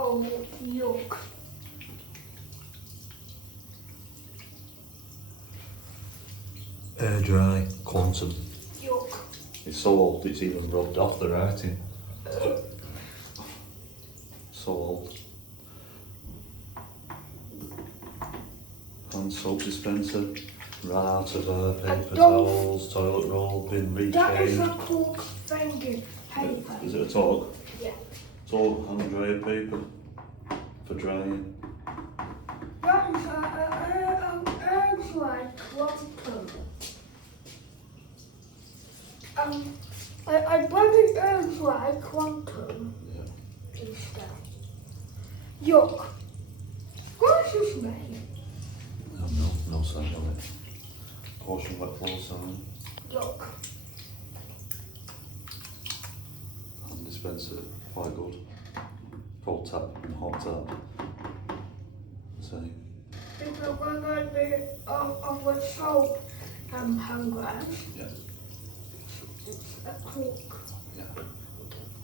Oh, yuck. Airdri Quantum. Yuck. It's so old it's even rubbed off the writing. So old. Hand soap dispenser. Ran out of paper towels, toilet roll, bin That is a rechanged. cork thingy paper. Is it a talk? Yeah. Talk hand dried paper for drying. That is an Airdri Quantum. I bought an Airdri Quantum Yeah. instead. Yuck. What is this made? No sign on it. Caution wet floor sign. Yuck. Hand dispenser, quite good. Cold tap and hot tap. Same. Because when I did of the soap hand wash, Yeah. it's a cork.